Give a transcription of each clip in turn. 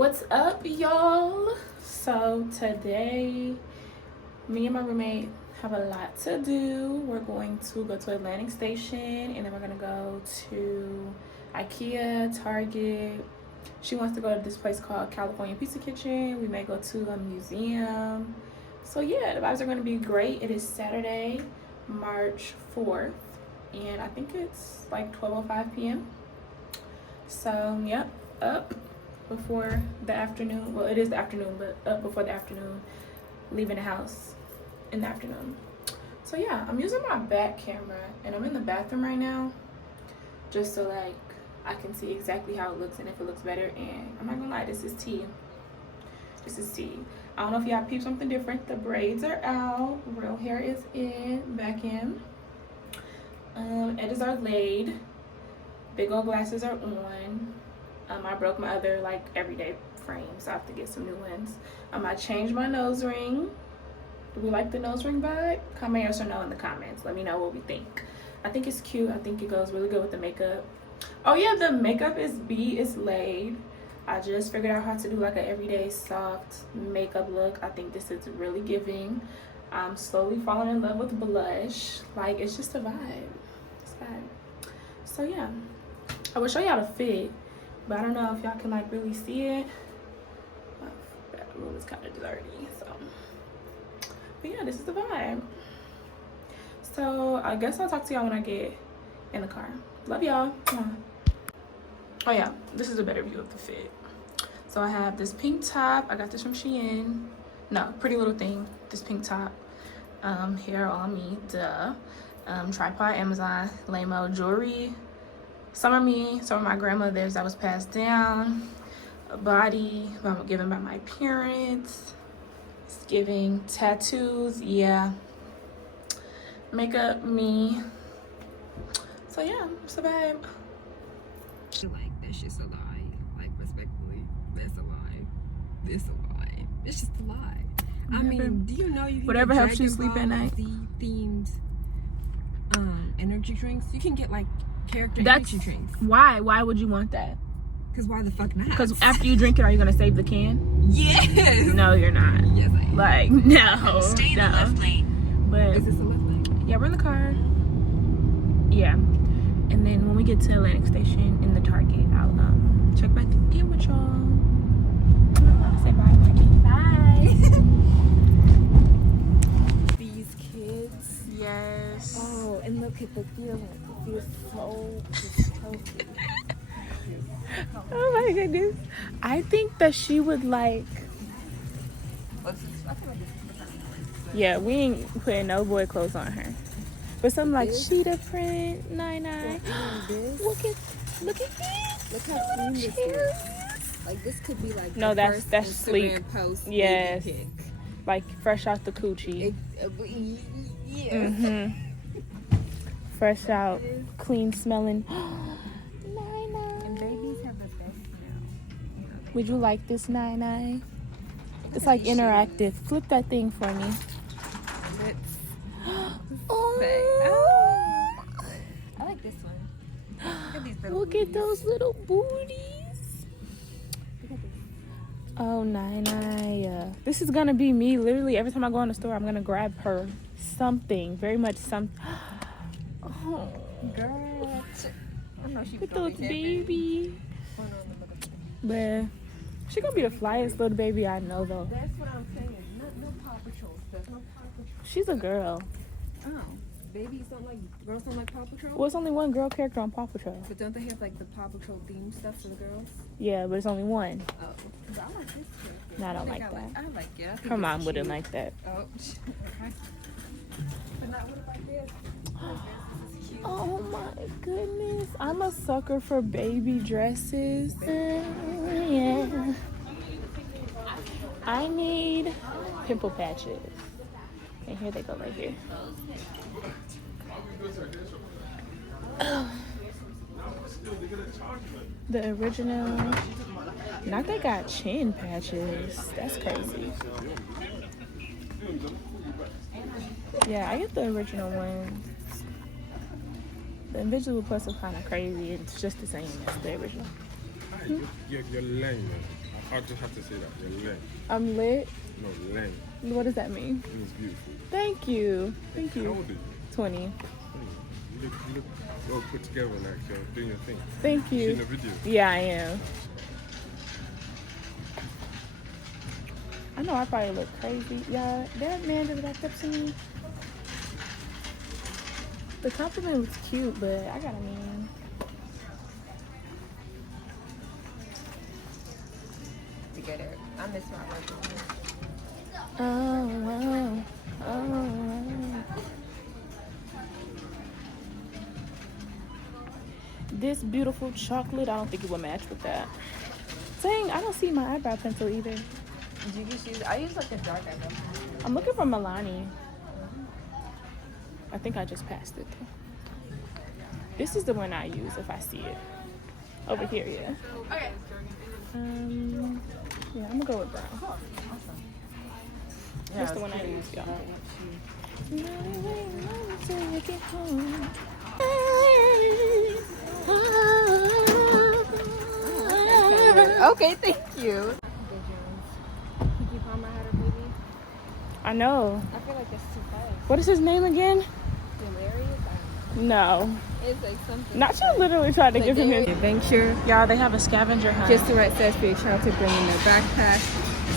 What's up, y'all? So today me and my roommate have a lot to do. We're going to go to Atlantic Station, and then we're gonna go to IKEA, Target. She wants to go to this place called California Pizza Kitchen. We may go to a museum. So yeah, the vibes are gonna be great. It is Saturday, March 4th, and I think it's like 12:05 p.m. So yep, up before the afternoon. Well, it is the afternoon, but up before the afternoon, leaving the house in the afternoon. So yeah, I'm using my back camera, and I'm in the bathroom right now just so like I can see exactly how it looks and if it looks better. And I'm not gonna lie, this is tea. This is tea. I don't know if y'all peep something different. The braids are out, real hair is in, back in. Edges are laid, big old glasses are on. I broke my other like everyday frame, so I have to get some new ones. I changed my nose ring. Do we like the nose ring vibe? Comment yes or no in the comments. Let me know what we think. I think it's cute. I think it goes really good with the makeup. Oh yeah, the makeup is laid. I just figured out how to do like an everyday soft makeup look. I think this is really giving. I'm slowly falling in love with blush. Like, it's just a vibe. It's a vibe. So yeah, I will show y'all the fit, but I don't know if y'all can like really see it. My bathroom is kind of dirty, so. But yeah, this is the vibe. So I guess I'll talk to y'all when I get in the car. Love y'all. Oh yeah, this is a better view of the fit. So I have this pink top. I got this from Shein. No, Pretty Little Thing. This pink top. Hair on me, duh. Tripod, Amazon. Lame-o jewelry. Some of my grandmother's that was passed down. A body given by my parents. It's giving tattoos, yeah. Makeup, me. So yeah, it's a vibe. Like, that's just a lie. Like, respectfully, that's a lie. This a lie. It's just a lie. I mean, do you know you can whatever get helps you sleep at night. themed energy drinks? You can get like character energy drinks. Why would you want that? Because why the fuck not? Because after you drink it, are you gonna save the can? Yes. No, you're not. Yes, I am. Like, no. Stay in the left lane. But is this a left lane? yeah, we're in the car. Yeah. And then when we get to Atlantic Station in the Target, I'll check back in with y'all. Say bye, Maggie. Bye. These kids. Yes. Oh, and look at the feeling. It feels so dystopian. Oh my goodness. I think that she would like. Yeah, we ain't putting no boy clothes on her. But something like cheetah print, 99. Look at this. Look how clean this is. Like, this could be like no, the that's first sleek. Post Yes. pic. Like fresh out the coochie. Yes. Fresh out, clean smelling. And babies have the best smell. Would you like this, 99? It's like interactive. Flip that thing for me. Oh, I like this one. Look at these little Look at those little booties. Look at this. Oh, Nina. This is gonna be me. Literally, every time I go in the store, I'm gonna grab her something. Very much something. Oh, Girl. I know she look at those baby. But she gonna be the flyest little baby I know, though. That's what I'm saying. No Paw Patrol stuff. No Paw Patrol. She's a girl. Oh. Babies don't like, girls don't like Paw Patrol? Well, it's only one girl character on Paw Patrol. But don't they have like the Paw Patrol themed stuff for the girls? Yeah, but it's only one. Oh. But I like this character. No, I don't like that. I like it. I think Her it's mom wouldn't cute. like that. Oh. Okay. But not what about this? This is cute. Oh my goodness. I'm a sucker for baby dresses. Yeah. I need pimple patches. And here they go right here. The original. Not they got chin patches. That's crazy. Yeah, I get the original one. The Invisible Plus is kind of crazy. It's just the same as the original. You're lame. I just have to say that. You're lit. I'm lit. No, lit. What does that mean? It was beautiful. Thank you. Thank How you. old are you? 20. You look well put together, like you're doing your thing. Thank You you. seen the video? Yeah, I am. I know I probably look crazy. Yeah, that man just walked up to me. The compliment was cute, but I got a man. Together. I miss my work. Oh, wow. Oh, wow. This beautiful chocolate, I don't think it will match with that. Dang, I don't see my eyebrow pencil either. Did you just use? I use like a dark eyebrow. I'm looking for Milani. I think I just passed it though. This is the one I use if I see it. Over here, yeah. Okay. Yeah, I'm gonna go with brown. That's the one I use, y'all. Okay, thank you. Kiki Palmer had her baby. I know. I feel like that's too fast. What is his name again? Hilarious. No. It's like something. Not you literally tried to give him his. Adventure. Y'all, they have a scavenger hunt. Just the right size for your child to bring in their backpack,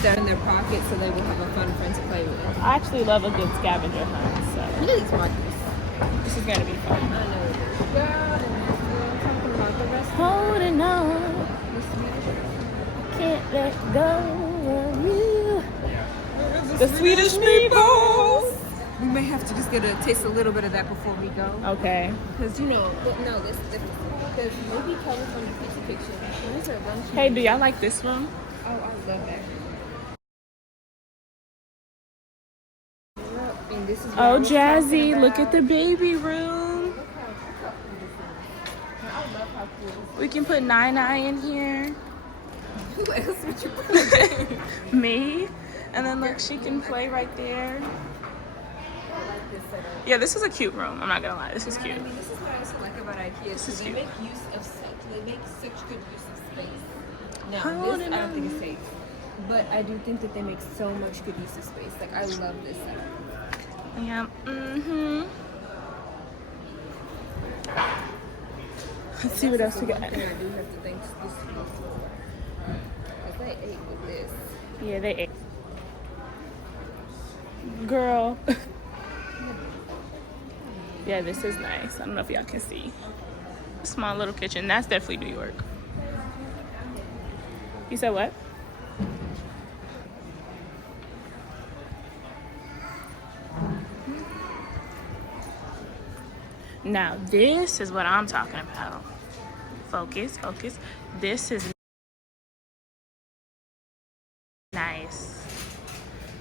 stuff in their pocket, so they will have a fun friend to play with. I actually love a good scavenger hunt, so Look at these markers. this is gonna be fun. I know it is. Girl, and I'm talking about the rest Holding on, of the Swedish. can't let go of you. The Swedish meatballs. We may have to just get a taste a little bit of that before we go. Okay. Because, you know, no, this is different. Because maybe colors from the pizza picture. These are lunch. Hey, do y'all like this one? Oh, I love that. And this is what I Oh, was talking Jazzy, look about. at the baby room. Look how cool this is. I love how cool this We can put Nine in here. is. Who else would you put? Me. And then look, she can play right there. I like this setup. Yeah, this is a cute room. I'm not gonna lie. This is cute. I mean, this is what I also like about IKEA. This So is they cute. make use of they make such good use of space. Now, Hold this it I don't think on. is safe, but I do think that they make so much good use of space. Like I love this setup. Yeah. Let's see what else we got. I do have to thank this floor. Cause I ate with this. Yeah, they ate. Girl. Yeah, this is nice. I don't know if y'all can see. Small little kitchen. That's definitely New York. You said what? Now, this is what I'm talking about. Focus, focus. This is nice.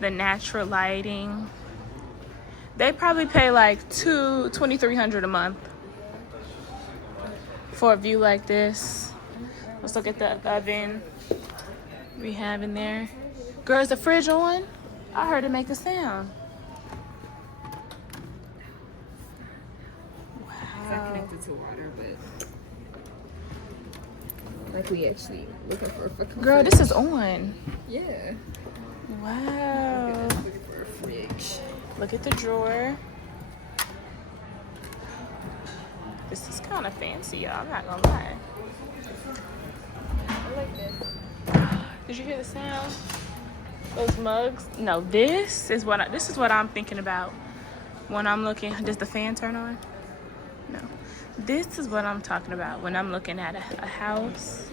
The natural lighting. They probably pay like $2,300 a month for a view like this. Let's look at the oven we have in there. Girl, is the fridge on? I heard it make a sound. It's not connected to water, but like we actually looking for comfort. Girl, this is on. Yeah. Wow. Looking for a fridge. Look at the drawer. This is kind of fancy, y'all. I'm not gonna lie. I like this. Did you hear the sound? Those mugs? No, this is what I'm thinking about when I'm looking. Does the fan turn on? No. This is what I'm talking about when I'm looking at a house.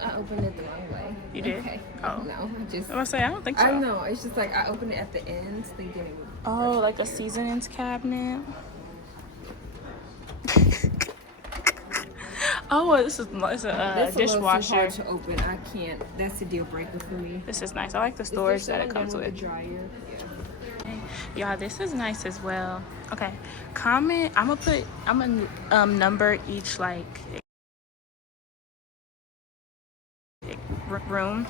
I opened it the wrong way. You did? Okay. Oh. No, I just. I'm gonna say I don't think so. I know. It's just like I opened it at the ends, thinking it would. Oh, like a seasonings cabinet. Oh, well, this is That's a too dishwasher. hard to open. I can't. That's a deal breaker for me. This is nice. I like the storage that it comes A with. dryer. Y'all, this is nice as well. Okay, comment. I'm gonna number each like room.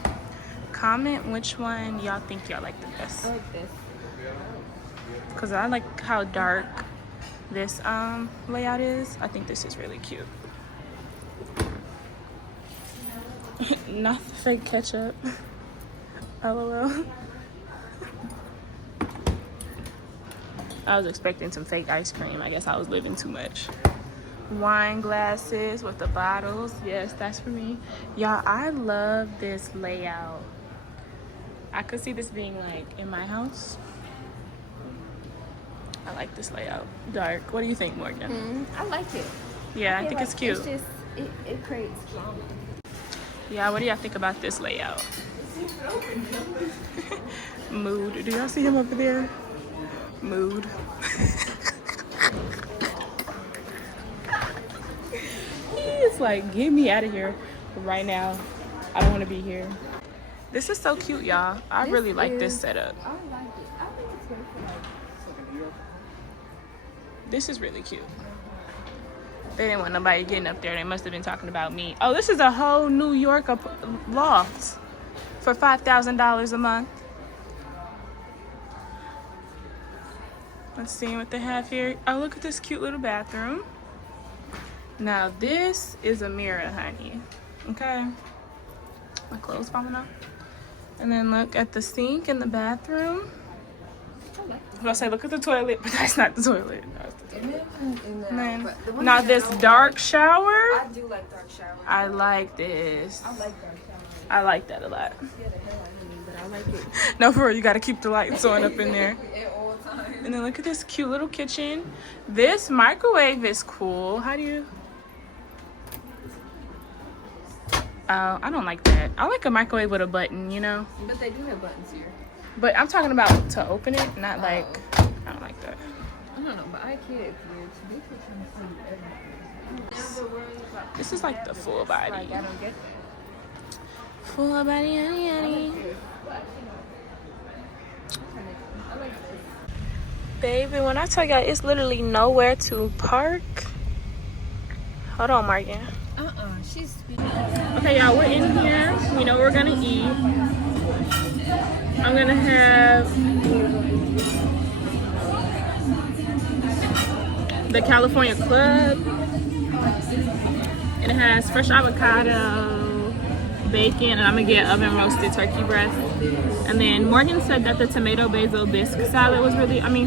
Comment which one y'all think y'all like the best. I like this. Cause I like how dark this layout is. I think this is really cute. Not the fake ketchup. LOL. I was expecting some fake ice cream. I guess I was living too much. Wine glasses with the bottles. Yes, that's for me. Y'all, I love this layout. I could see this being like in my house. I like this layout. Dark. What do you think, Morgan? I like it. Yeah, I think it's cute. It's just, it creates drama. Yeah, what do y'all think about this layout? Mood. Do y'all see him over there? Mood. He's like, get me out of here right now. I don't want to be here. This is so cute, y'all. I really like this setup. I like it. I think it's good for like. This is really cute. They didn't want nobody getting up there. They must have been talking about me. Oh, this is a whole New York loft for $5,000 a month. Let's see what they have here. Oh, look at this cute little bathroom. Now this is a mirror, honey. Okay. My clothes falling off. And then look at the sink in the bathroom. I say, look at the toilet, but that's not the toilet. And then, now this dark shower. I do like dark shower. I like this. I like dark shower. I like that a lot. Yeah, the hell out of me, but I like it. No, for real, you gotta keep the lights on up in there. At all times. And then look at this cute little kitchen. This microwave is cool. How do you? Oh, I don't like that. I like a microwave with a button, you know? But they do have buttons here. But I'm talking about to open it, not like, I don't like that. I don't know, but IKEA is weird. So they keep trying to tell you everything. This is like the full body. Like, I don't get that. Full body, yummy, yummy. I like this. Baby, when I tell y'all it's literally nowhere to park. Hold on, Morgan. She's speaking. Okay, y'all, we're in here. We know what we're gonna eat. I'm gonna have the California Club. It has fresh avocado, bacon, and I'm gonna get oven roasted turkey breast. And then Morgan said that the tomato basil bisque salad was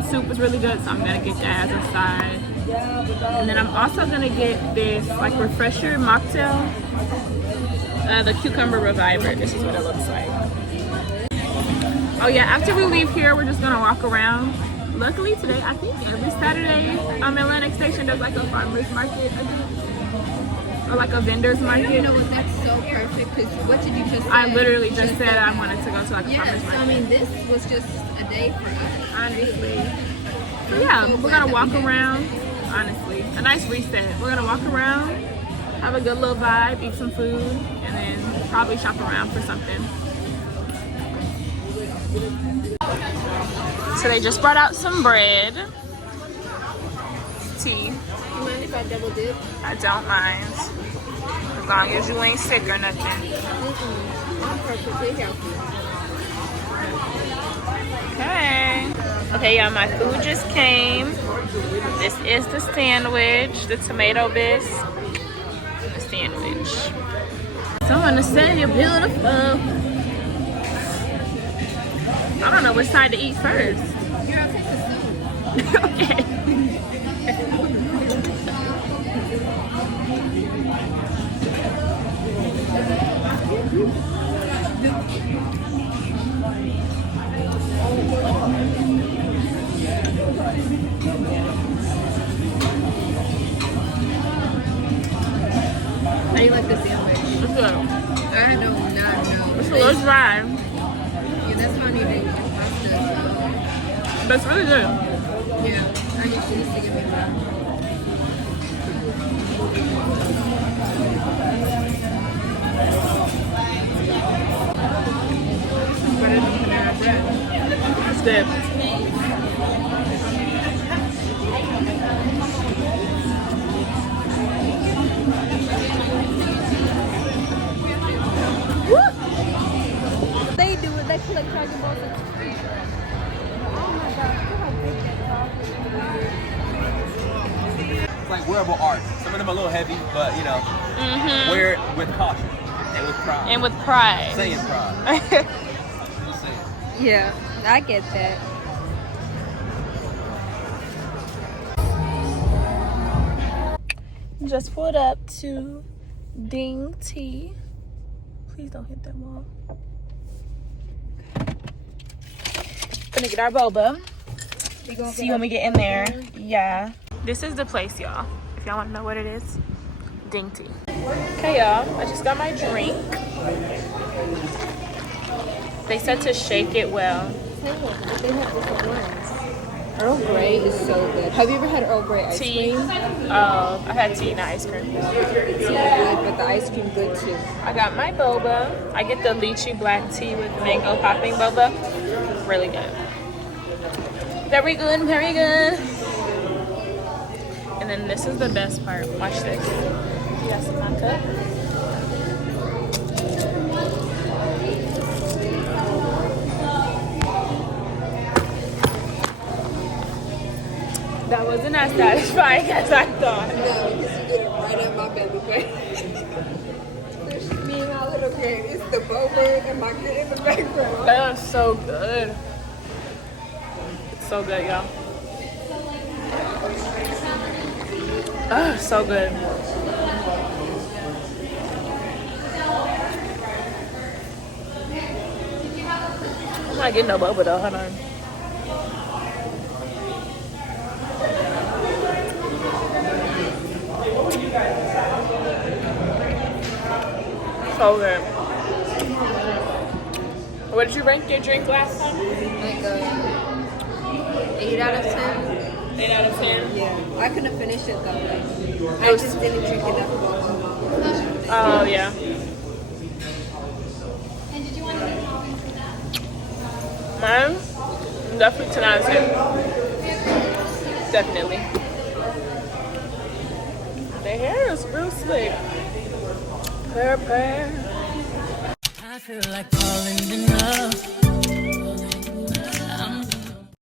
soup was really good, so I'm gonna get that as a side. And then I'm also gonna get this like refresher mocktail, the cucumber reviver. This is what it looks like. Oh yeah, after we leave here, we're just gonna walk around. Luckily today, I think every Saturday Atlantic Station there's like a farmer's market, I think. Or like a vendor's market. You know what? That's so perfect. Because what did you just say? I literally just said I wanted to go to like a farmer's Yes, market. I mean, this was just a day for us. Honestly. But yeah, we're gonna walk around. Honestly, a nice reset. We're gonna walk around, have a good little vibe, eat some food, and then probably shop around for something. So they just brought out some bread, tea. You mind if I double dip? I don't mind, as long as you ain't sick or nothing. I'm perfectly healthy. Okay. Okay, y'all, my food just came. This is the sandwich, the tomato bisque, the sandwich. Someone to say you're beautiful. I don't know which side to eat first. Here, I'll take the soup. Okay. How you like the sandwich? It's good. I do not know. It's a little dry, Yeah, that's how I need to eat pasta. but it's really good. Yeah, I need this to get me back. It's good. They do it. They collect charging balls. Oh my gosh, look how big that dog is. It's like wearable art. Some of them are a little heavy, but you know, wear it with caution. And with pride. And with pride. Saying pride. Just saying. Yeah, I get that. Just pulled up to Ding Tea. Please don't hit that wall. Gonna get our boba. See when we get in there. Yeah. This is the place, y'all. If y'all want to know what it is, Ding Tea. Okay, y'all. I just got my drink. They said to shake it well. They have different ones. Earl Grey is so good. Have you ever had Earl Grey ice Tea. cream? Oh, I had tea and ice cream. Tea is good, but the ice cream good too. I got my boba. I get the lychee black tea with mango popping boba. Really good. Very good, very good. And then this is the best part. Watch this. Yes, in my cup. That wasn't as satisfying as I thought. No, because you did it right at my belly button. Me and my little kid. It's the boba and my kid in the background. That was so good. It's so good, y'all. Oh, so good. I'm not getting no boba though. Hold on. So good. What did you rank your drink last time? Like 8 out of 10. 8 out of 10. Yeah, I couldn't finish it though. I just didn't drink enough boba. Oh yeah. Mine, definitely 10 out of 10. Definitely. The hair is real slick. Purr. I feel like calling enough.